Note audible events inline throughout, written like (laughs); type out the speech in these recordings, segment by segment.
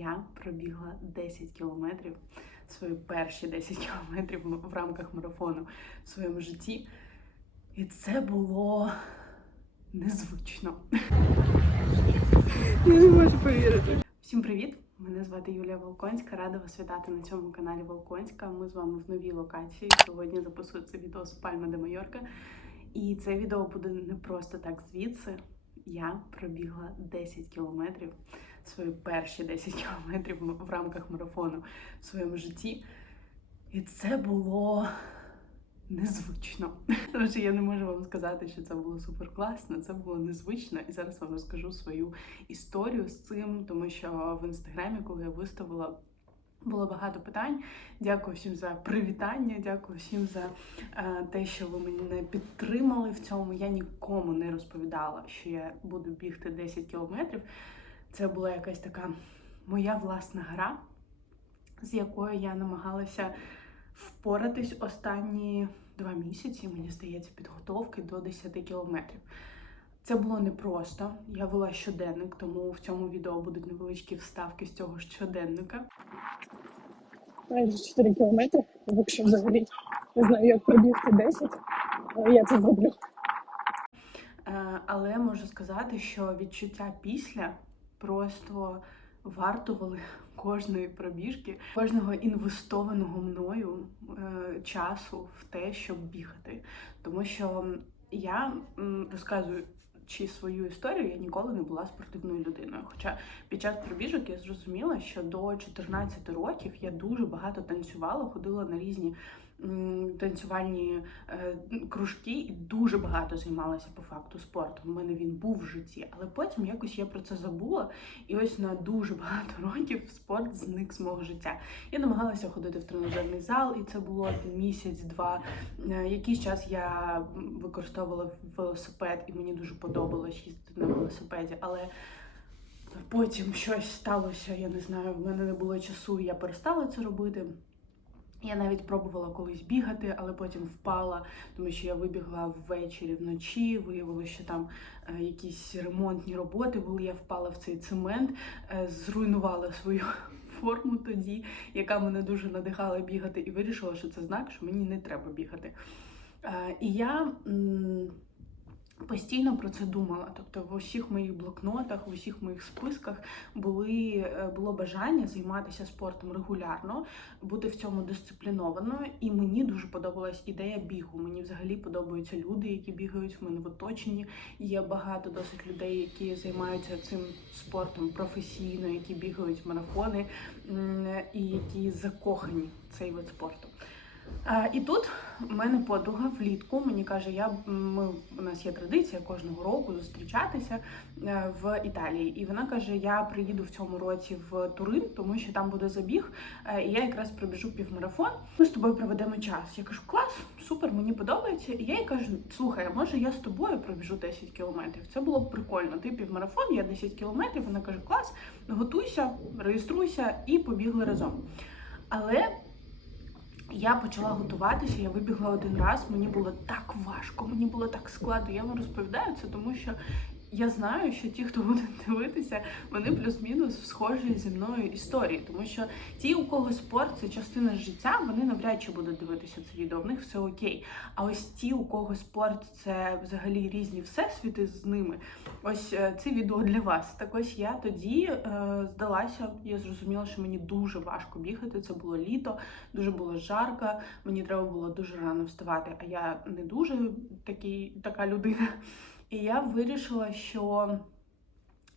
я пробігла 10 кілометрів, свої перші 10 (laughs) кілометрів в рамках марафону в своєму житті. І це було незвично. Я не можу повірити. Всім привіт! Мене звати Юлія Волконська. Рада вас вітати на цьому каналі Волконська. Ми з вами в новій локації. Сьогодні записую це відео з Пальми де Майорка. І це відео буде не просто так звідси. Я пробігла 10 кілометрів, свої перші 10 (laughs) кілометрів в рамках марафону в своєму житті. І це було незвично. (laughs) Тому що я не можу вам сказати, що це було супер класно, це було незвично. І зараз вам розкажу свою історію з цим, тому що в інстаграмі, коли я виставила. Було багато питань. Дякую всім за привітання. Дякую всім за е, те, що ви мене підтримали в цьому. Я нікому не розповідала, що я буду бігти 10 кілометрів. Це була якась така моя власна гра, з якою я намагалася впоратись останні два місяці, мені здається, підготовки до 10 кілометрів. Це було непросто. Я вела щоденник, тому в цьому відео будуть невеличкі вставки з цього щоденника. Майже 4 кілометри, якщо взагалі не знаю, як пробігти 10, але я це зроблю. Е, Але можу сказати, що відчуття після просто вартували кожної пробіжки, кожного інвестованого мною е, часу в те, щоб бігати. Тому що я м, розказую. Чи свою історію я ніколи не була спортивною людиною. Хоча під час пробіжок я зрозуміла, що до 14 років я дуже багато танцювала, ходила на різні танцювальні е, кружки і дуже багато займалася по факту спортом. У мене він був в житті, але потім якось я про це забула. І ось на дуже багато (laughs) років спорт зник з мого життя. Я намагалася ходити в тренажерний зал, і це було місяць-два. Е, Якийсь час я використовувала велосипед, і мені дуже подобалось їздити на велосипеді, але. Потім щось сталося, я не знаю, в мене не було часу, і я перестала це робити. Я навіть пробувала колись бігати, але потім впала, тому що я вибігла ввечері вночі. Виявилося, що там е, якісь ремонтні роботи були. Я впала в цей цемент, е, зруйнувала свою (laughs) форму тоді, яка мене дуже надихала бігати, і вирішила, що це знак, що мені не треба бігати. Е, і я. Постійно про це думала. Тобто в усіх моїх блокнотах, в усіх моїх списках були, е, було бажання займатися спортом регулярно, бути в цьому дисциплінованою. І мені дуже подобалась ідея бігу. Мені взагалі подобаються люди, які бігають в мене в оточенні. Є багато досить людей, які займаються цим спортом професійно, які бігають марафони і які закохані в цей вид спорту. І тут у мене подруга влітку мені каже, я ми у нас є традиція кожного року зустрічатися е, в Італії. І вона каже: Я приїду в цьому році в Турин, тому що там буде забіг. е, І я якраз пробіжу півмарафон. Ми з тобою проведемо час. Я кажу, клас, супер, мені подобається. І я їй кажу: слухай, може я з тобою пробіжу 10 кілометрів? Це було б прикольно. Ти півмарафон, я 10 кілометрів. Вона каже, клас, готуйся, реєструйся і побігли разом. Але я почала готуватися, я вибігла один раз, мені було так важко, мені було так складно. Я вам розповідаю це, тому що я знаю, що ті, хто буде (laughs) дивитися, вони плюс-мінус схожі зі мною історії. Тому що ті, у кого спорт це частина життя, вони навряд чи будуть дивитися це відео, в них все окей. А ось ті, у кого спорт це взагалі різні всесвіти з ними. Ось е, це відео для вас. Так ось я тоді е, здалася, я зрозуміла, що мені дуже важко бігати. Це було літо, дуже було жарко. Мені треба було дуже рано вставати. А я не дуже такий, така людина. І я вирішила, що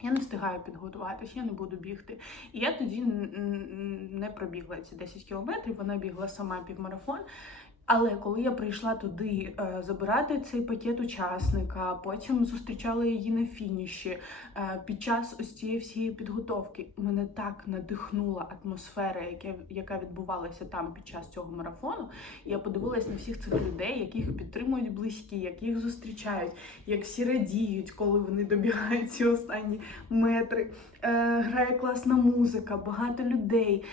я не встигаю підготуватися, я не буду бігти. І я тоді не пробігла ці 10 кілометрів, вона бігла сама півмарафон. Але коли я прийшла туди е, забирати цей пакет учасника, потім зустрічала її на фініші. е, під час ось цієї всієї підготовки мене так надихнула атмосфера, яка, відбувалася там під час цього марафону. Я подивилась на всіх цих людей, яких підтримують близькі, яких зустрічають, як всі радіють, коли вони добігають ці останні метри. Е, грає класна музика, багато людей,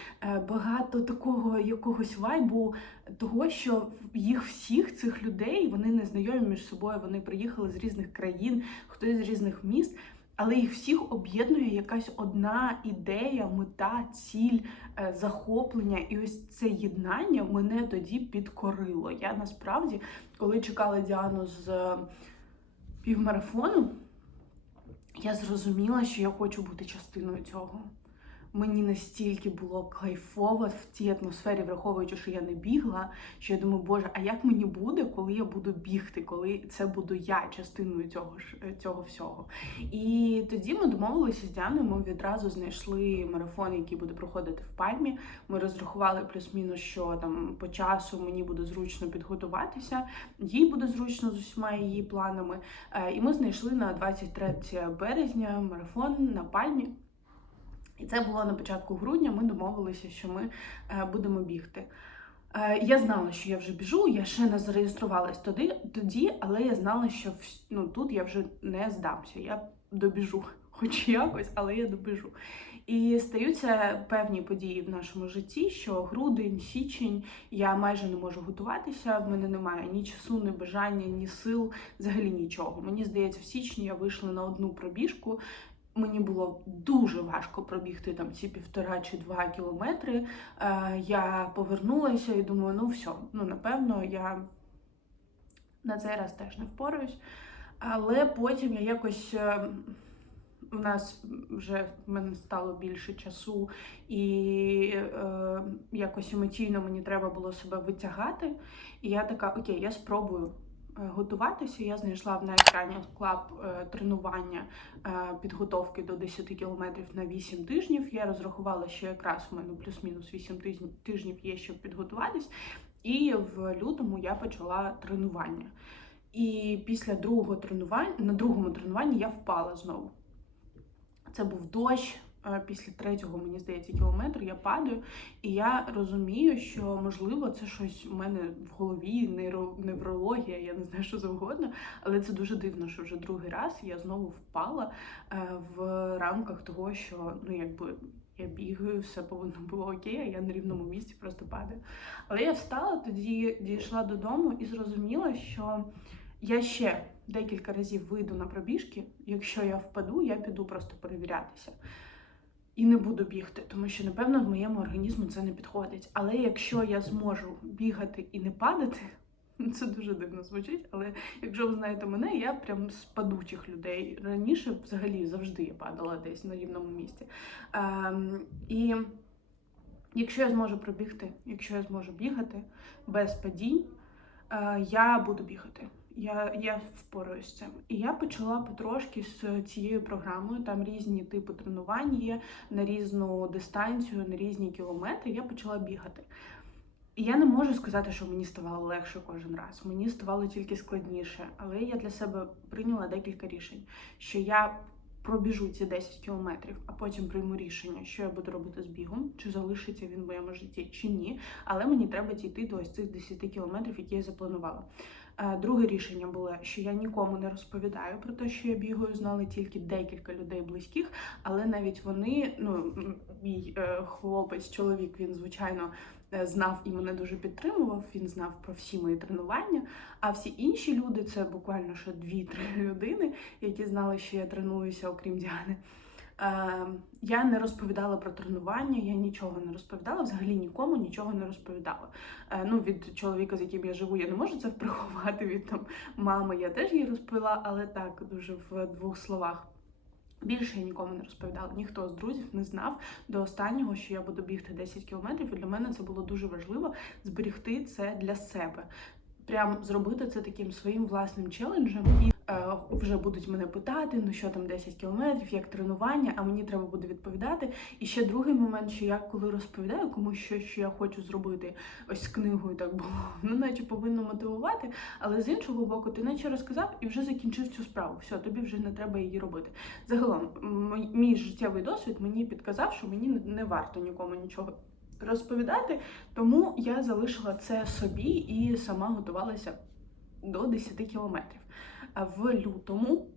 багато такого якогось вайбу, того, що їх всіх цих людей вони не знайомі між собою, вони приїхали з різних країн, хтось з різних міст. але їх всіх об'єднує якась одна ідея, мета, ціль, е, захоплення. І ось це єднання мене тоді підкорило. Я насправді, коли чекала Діану з е, півмарафону, я зрозуміла, що я хочу бути частиною цього. Мені настільки було кайфово в цій атмосфері, враховуючи, що я не бігла, що я думаю, боже, а як мені буде, коли я буду бігти, коли це буду я частиною цього ж цього всього. І тоді ми домовилися з Діаною. Ми відразу знайшли марафон, який буде проходити в пальмі. Ми розрахували плюс-мінус, що там по часу мені буде зручно підготуватися, їй буде зручно з усіма її планами. Е, І ми знайшли на 23 березня марафон на пальмі. І це було на початку грудня. Ми домовилися, що ми е, будемо бігти. Е, Я знала, що я вже біжу, я ще не зареєструвалась тоді, але я знала, що ну, тут я вже не здамся. Я добіжу, (laughs) хоч якось, але я добіжу. І стаються певні події в нашому житті, що грудень, січень я майже не можу готуватися. В мене немає ні часу, ні бажання, ні сил, взагалі нічого. Мені здається, в січні я вийшла на одну пробіжку. Мені було дуже важко пробігти там ці півтора чи два кілометри. Е, я повернулася і думаю, ну все, ну напевно, я на цей раз теж не впораюсь. Але потім я якось. е, У нас вже в мене стало більше часу, і е, якось емоційно мені треба було себе витягати. І я така, окей, я спробую е, готуватися. Я знайшла в екрані клаб е, тренування е, підготовки до 10 кілометрів на 8 тижнів. Я розрахувала, що якраз у мене плюс-мінус 8 тижнів, тижнів є, щоб підготуватись. І в лютому я почала тренування. І після другого тренування, на другому тренуванні я впала знову. Це був дощ. Е, Після третього, мені здається, кілометру я падаю, і я розумію, що можливо це щось у мене в голові, неврологія, я не знаю, що завгодно. Але це дуже дивно, що вже другий раз я знову впала е, в рамках того, що ну якби я бігаю, все повинно було окей, а я на рівному місці просто падаю. Але я встала, тоді дійшла додому і зрозуміла, що я ще декілька разів вийду на пробіжки. Якщо я впаду, я піду просто перевірятися. І не буду бігти, тому що, напевно, в моєму організму це не підходить. Але якщо я зможу бігати і не падати, ну, це дуже дивно звучить. Але якщо ви знаєте мене, я прям з падучих людей. Раніше взагалі завжди я падала десь на рівному місці. Ем, і якщо я зможу пробігти, якщо я зможу бігати без падінь, е, я буду бігати. Я, я впораюсь з цим. І я почала потрошки з цією програмою. Там різні типи тренувань є на різну дистанцію, на різні кілометри. Я почала бігати. І я не можу сказати, що мені ставало легше кожен раз. Мені ставало тільки складніше. Але я для себе прийняла декілька рішень, що я пробіжу ці 10 кілометрів, а потім прийму рішення, що я буду робити з бігом, чи залишиться він в моєму житті, чи ні. Але мені треба дійти до ось цих 10 кілометрів, які я запланувала. Е, Друге рішення було, що я нікому не розповідаю про те, що я бігаю, знали тільки декілька людей близьких, але навіть вони, ну мій е, хлопець, чоловік, він звичайно е, знав і мене дуже підтримував. Він знав про всі мої тренування. А всі інші люди це буквально ще дві-три (laughs) людини, які знали, що я тренуюся, окрім Діани. Е, Я не розповідала про тренування, я нічого не розповідала, взагалі нікому нічого не розповідала. Е, Ну, від чоловіка, з яким я живу, я не можу це приховати. Від там мами я теж їй розповіла, але так, дуже в двох словах. Більше я нікому не розповідала. Ніхто з друзів не знав до останнього, що я буду бігти 10 кілометрів. І для мене це було дуже важливо зберегти це для себе. Прям зробити це таким своїм власним челенджем. Е, вже будуть мене питати, ну що там 10 кілометрів, як тренування, а мені треба буде відповідати. І ще другий момент, що я коли розповідаю комусь щось, що я хочу зробити, ось з книгою так було, (laughs) ну наче повинно мотивувати. Але з іншого боку, ти наче розказав і вже закінчив цю справу. Все, тобі вже не треба її робити. Загалом, мій життєвий досвід мені підказав, що мені не варто нікому нічого розповідати, тому я залишила це собі і сама готувалася до 10 кілометрів. В лютому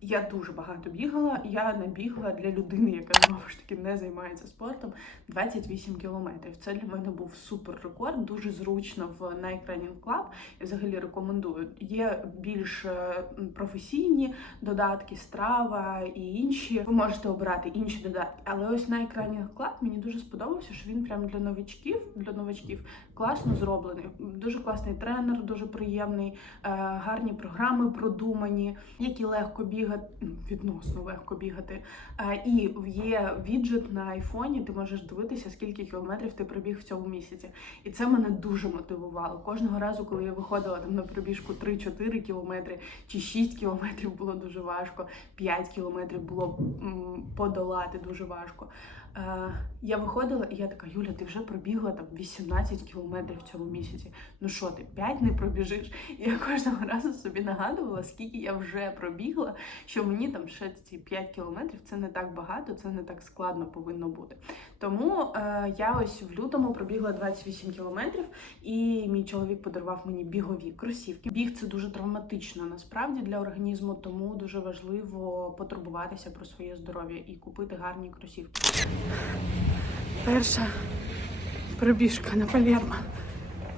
Я дуже багато бігала. Я набігла для людини, яка знову ж таки не займається спортом, 28 кілометрів. Це для мене був супер рекорд, дуже зручно в Nike Running Club. Я взагалі рекомендую. Є більш е, професійні додатки, страва і інші. Ви можете обирати інші додатки. Але ось Nike Running Club мені дуже сподобався, що він прям для новичків, для новачків класно зроблений. Дуже класний тренер, дуже приємний, е, гарні програми продумані, які легко бігати, ну, відносно легко бігати. Е, І є віджит на айфоні, ти можеш дивитися, скільки кілометрів ти пробіг в цьому місяці. І це мене дуже мотивувало. Кожного разу, коли я виходила там на пробіжку 3-4 кілометри чи 6 кілометрів було дуже важко, 5 кілометрів було подолати дуже важко. Е, я виходила, і я така, Юля, ти вже пробігла там 18 кілометрів в цьому місяці. Ну що ти, 5 не пробіжиш? І я кожного разу собі нагадувала, скільки я вже пробігла, що мені там ще ці 5 кілометрів це не так багато, це не так складно повинно бути. Тому е, я ось в лютому пробігла 28 кілометрів, і мій чоловік подарував мені бігові кросівки. Біг це дуже травматично насправді для організму, тому дуже важливо потурбуватися про своє здоров'я і купити гарні кросівки. Перша пробіжка на Палермо.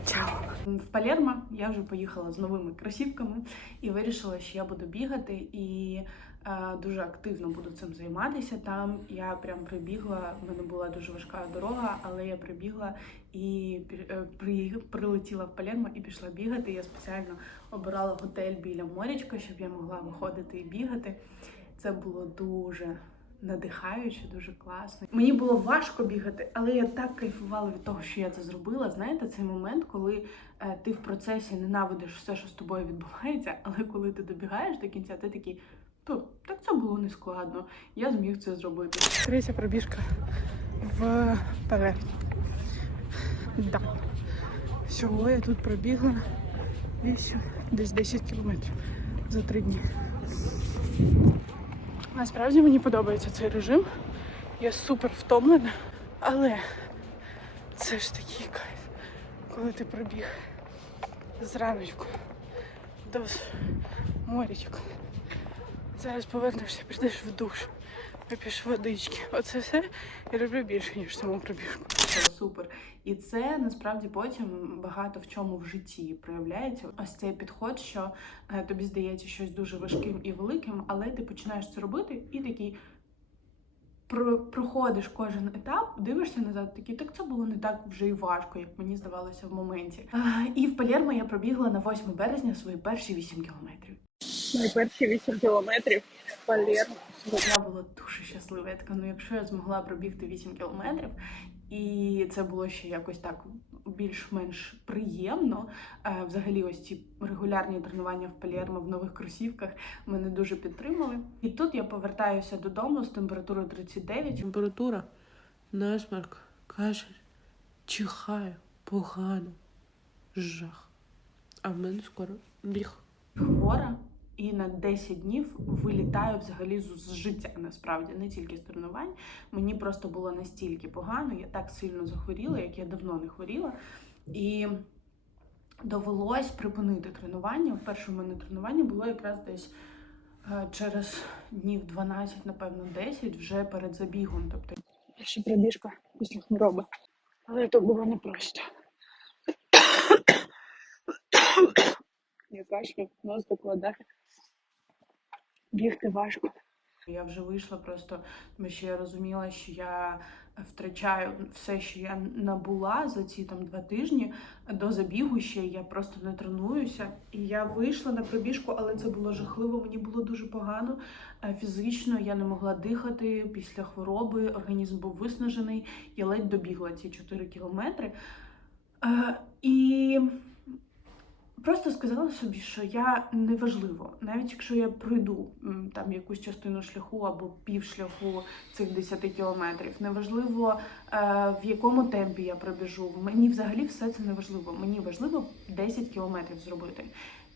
Чао! В Палермо я вже поїхала з новими кросівками і вирішила, що я буду бігати і е, дуже активно буду цим займатися. Там я прям прибігла. в мене була дуже важка дорога, але я прибігла і е, при, прилетіла в Палермо і пішла бігати. Я спеціально обирала готель біля морячка, щоб я могла виходити і бігати. Це було дуже надихаюче, дуже класно. Мені було важко бігати, але я так кайфувала від того, що я це зробила. Знаєте, цей момент, коли е, ти в процесі ненавидиш все, що з тобою відбувається, (laughs) але коли ти добігаєш до кінця, ти такий. «Ту, Так це було не складно. Я зміг це зробити. Третя пробіжка в Палермо. Да. Всього я тут пробігла 8, десь 10 кілометрів за три дні. Насправді мені подобається цей режим. Я супер втомлена, але це ж такий кайф, коли ти пробіг зраночку до морячок. Зараз повернешся, підеш в душ, вип'єш водички. Оце все я люблю більше, ніж саму пробіжку. Супер. І це насправді потім багато в чому в житті проявляється. Ось цей підход, що е, тобі здається щось дуже важким і великим, але ти починаєш це робити і такий. Проходиш кожен етап, дивишся назад, такий, так це було не так вже і важко, як мені здавалося в моменті. І в Палермо я пробігла на 8 березня свої перші 8 кілометрів. Мої перші 8 кілометрів Палермо. Я була дуже щаслива. Я така, ну якщо я змогла пробігти 8 кілометрів, і це було ще якось так більш-менш приємно. Е, Взагалі, ось ці регулярні тренування в Палермо в нових кросівках мене дуже підтримали. І тут я повертаюся додому з температурою 39. Температура, насмарк, кашель, чихаю, погано, жах. А в мене скоро біг. хвора і на 10 днів вилітаю взагалі з, життя. Насправді не тільки з тренувань. Мені просто було настільки погано, я так сильно захворіла, як я давно не хворіла. І довелось припинити тренування. Перше в мене тренування було якраз десь е, через днів 12, напевно, 10, вже перед забігом. Тобто Перша пробіжка після хвороби. Але то було непросто. Я кашлю, нос докладає. Бігти важко. Я вже вийшла просто, тому що я розуміла, що я втрачаю все, що я набула за ці там два тижні до забігу ще я просто не тренуюся. І я вийшла на пробіжку, але це було жахливо. Мені було дуже погано Е, фізично. Я не могла дихати після хвороби. Організм був виснажений. Я ледь добігла ці 4 кілометри. Е, І Просто сказала собі, що я неважливо, навіть якщо я пройду там якусь частину шляху або пів шляху цих 10 кілометрів, неважливо е, в якому темпі я пробіжу. Мені взагалі все це не важливо. Мені важливо 10 кілометрів зробити.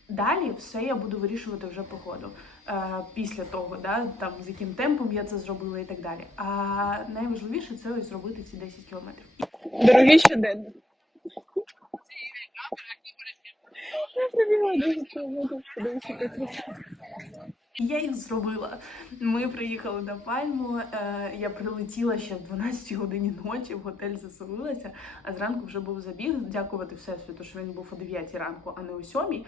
Далі все я буду вирішувати вже по ходу. Е, після того, да, там з яким темпом я це зробила і так далі. А найважливіше це ось зробити ці 10 кілометрів. Дорогий щоденник. Я пробігла 10 кілометрів, подивися, як красиво. І я їх зробила. Ми приїхали на пальму. Е, я прилетіла ще в 12 годині ночі, в готель заселилася, а зранку вже був забіг. Дякувати Всесвіту, що він був о 9 ранку, а не о 7.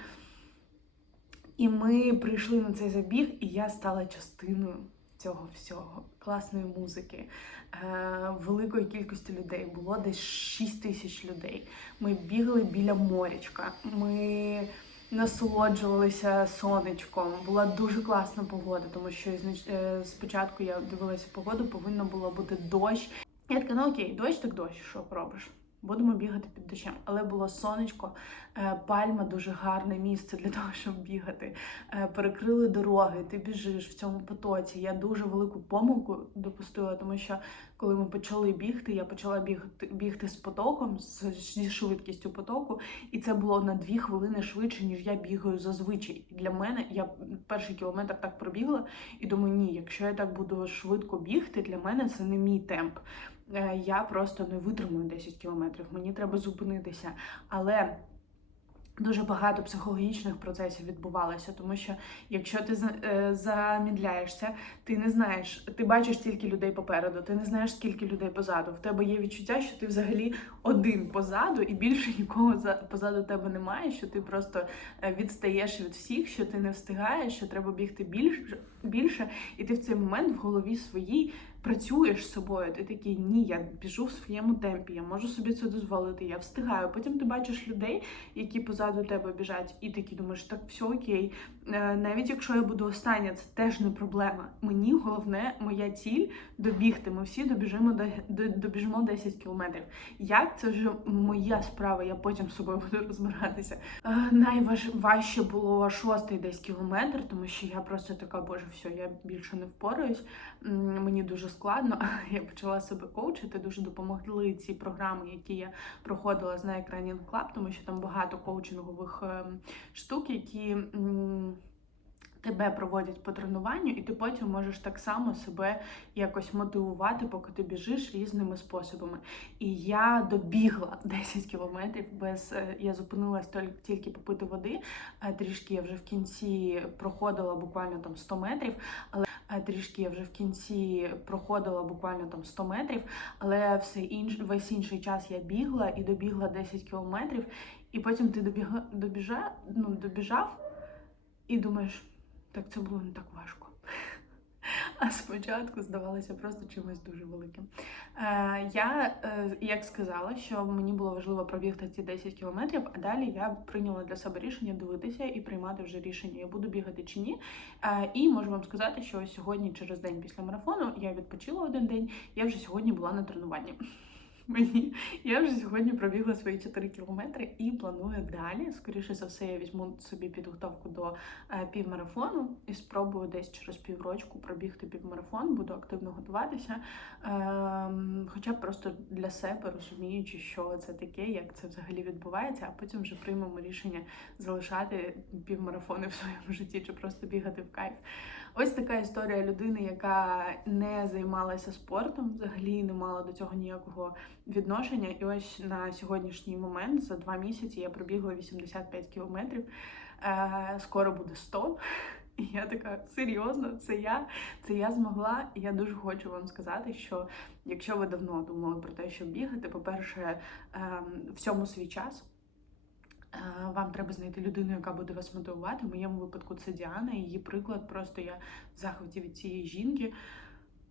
І ми прийшли на цей забіг, і я стала частиною цього всього. Класної музики, е, великої кількості людей. Було десь 6 тисяч людей. Ми бігли біля морячка. Ми насолоджувалися сонечком. Була дуже класна погода, тому що е, спочатку я дивилася погоду, повинно було бути дощ. Я така, ну окей, дощ так дощ, що поробиш? Будемо бігати під дощем. Але було сонечко, е, пальма дуже гарне місце для того, щоб бігати. Е, Перекрили дороги, ти біжиш в цьому потоці. Я дуже велику помилку допустила, тому що коли ми почали бігти, я почала бігти, бігти з потоком, зі швидкістю потоку, і це було на дві хвилини швидше, ніж я бігаю зазвичай. І для мене я перший кілометр так пробігла, і думаю, ні, якщо я так буду швидко бігти, для мене це не мій темп. Е, Я просто не витримую 10 кілометрів, мені треба зупинитися. Але дуже багато психологічних процесів відбувалося, тому що якщо ти е, замідляєшся, ти не знаєш, ти бачиш стільки людей попереду, ти не знаєш, скільки людей позаду. В тебе є відчуття, що ти взагалі один позаду, і більше нікого позаду тебе немає, що ти просто е, відстаєш від всіх, що ти не встигаєш, що треба бігти більше, більше, і ти в цей момент в голові своїй працюєш з собою. Ти такий, ні, я біжу в своєму темпі, я можу собі це дозволити, я встигаю. Потім ти бачиш людей, які позаду тебе біжать, і такі думаєш, так все окей. Е, Навіть якщо я буду остання, це теж не проблема. Мені головне, моя ціль добігти. Ми всі добіжимо до, до добіжимо 10 кілометрів. Як це вже моя справа, я потім з собою буду розбиратися. Е, Найважче було шостий десь кілометр, тому що я просто така, боже, все, я більше не впораюсь. Мені дуже складно. (laughs) Я почала себе коучити. Дуже допомогли ці програми, які я проходила з Nike Running тому що там багато коучингових ем, штук, які. Тебе проводять по тренуванню, і ти потім можеш так само себе якось мотивувати, поки ти біжиш різними способами. І я добігла (laughs) 10 кілометрів без е, я зупинилась тільки- тільки попити води. Е, Трішки я вже в кінці проходила буквально там 100 метрів, але е, трішки я вже в кінці проходила буквально там 100 метрів, але все інш, весь інший час я бігла і добігла 10 кілометрів. І потім ти добіга, добіжа, ну, добіжав і думаєш, так це було не так важко. (laughs) А спочатку здавалося просто чимось дуже великим. Е, я е, як сказала, що мені було важливо пробігти ці 10 кілометрів, а далі я прийняла для себе рішення дивитися і приймати вже рішення, я буду бігати чи ні. Е, і можу вам сказати, що сьогодні, через день після марафону, я відпочила один день, я вже сьогодні була на тренуванні. (laughs) Мені я вже сьогодні пробігла свої 4 кілометри і планую далі. Скоріше за все, я візьму собі підготовку до е, півмарафону і спробую десь через піврочку пробігти півмарафон, буду активно готуватися. Ем, хоча б просто для себе розуміючи, що це таке, як це взагалі відбувається, а потім вже приймемо рішення залишати півмарафони в своєму житті чи просто бігати в кайф. Ось така історія людини, яка не займалася спортом, взагалі не мала до цього ніякого відношення. І ось на сьогоднішній момент за два місяці я пробігла 85 кілометрів. Е, скоро буде 100. І я така серйозно, це я, це я змогла. І я дуже хочу вам сказати, що якщо ви давно думали про те, щоб бігати, по-перше, ем, всьому свій час. Е, Вам треба знайти людину, яка буде вас мотивувати. В моєму випадку це Діана. Її приклад просто я в захваті від цієї жінки.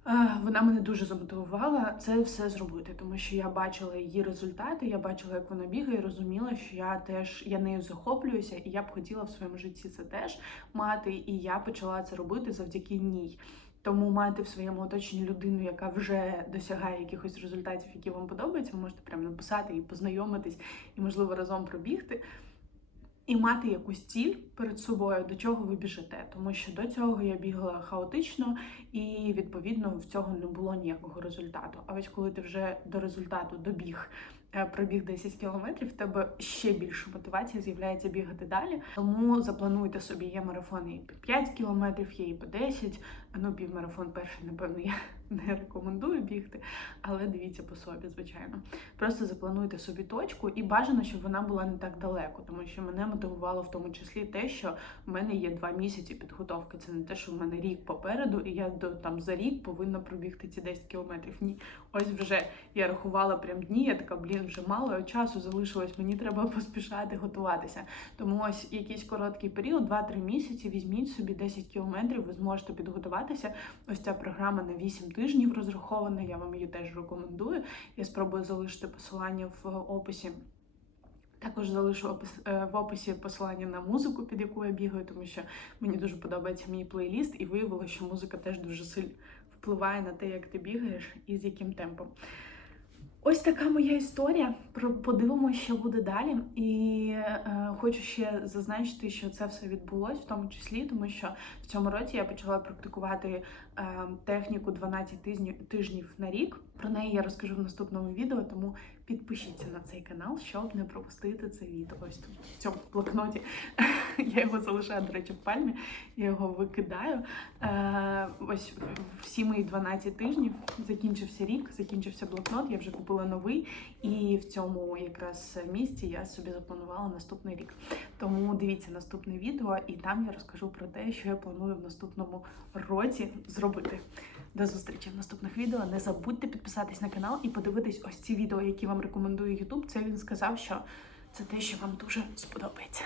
Е, Вона мене дуже замотивувала це все зробити, тому що я бачила її результати, я бачила, як вона бігає, і розуміла, що я теж я нею захоплююся, і я б хотіла в своєму житті це теж мати. І я почала це робити завдяки ній. Тому мати в своєму оточенні людину, яка вже досягає якихось результатів, які вам подобаються, ви можете прямо написати і познайомитись, і можливо разом пробігти. І мати якусь ціль перед собою, до чого ви біжите. Тому що до цього я бігала хаотично, і відповідно в цього не було ніякого результату. А ось коли ти вже до результату добіг, пробіг 10 кілометрів, в тебе ще більше мотивації з'являється бігати далі. Тому заплануйте собі, є марафони і по 5 кілометрів, є і по 10, ну півмарафон перший, напевно, я не рекомендую бігти, але дивіться по собі, звичайно. Просто заплануйте собі точку і бажано, щоб вона була не так далеко, тому що мене мотивувало в тому числі те, що в мене є два місяці підготовки. Це не те, що в мене рік попереду, і я до там за рік повинна пробігти ці 10 кілометрів. Ні, ось вже я рахувала прям дні. Я така, блін, вже мало часу залишилось. Мені треба поспішати готуватися. Тому ось якийсь короткий період, 2-3 місяці. Візьміть собі 10 кілометрів, ви зможете підготуватися. Ось ця програма на 8 тижнів розрахована. Я вам її теж рекомендую. Я спробую залишити посилання в описі. Також залишу опис- е, в описі посилання на музику, під яку я бігаю, тому що мені дуже подобається мій плейліст, і виявилося, що музика теж дуже сильно впливає на те, як ти бігаєш і з яким темпом. Ось така моя історія. Подивимося, що буде далі. І е, хочу ще зазначити, що це все відбулось, в тому числі, тому що в цьому році я почала практикувати техніку 12 тижнів, на рік. Про неї я розкажу в наступному відео, тому підпишіться на цей канал, щоб не пропустити це відео. Ось тут в цьому блокноті (laughs) я його залишаю, до речі, в пальмі. Я його викидаю. Е, ось всі мої 12 тижнів закінчився рік, закінчився блокнот. Я вже купила новий, і в цьому якраз місці я собі запланувала наступний рік. Тому дивіться наступне відео, і там я розкажу про те, що я планую в наступному році зробити. До зустрічі в наступних відео. Не забудьте підписатись на канал і подивитись ось ці відео, які вам рекомендує YouTube. Це він сказав, що це те, що вам дуже сподобається.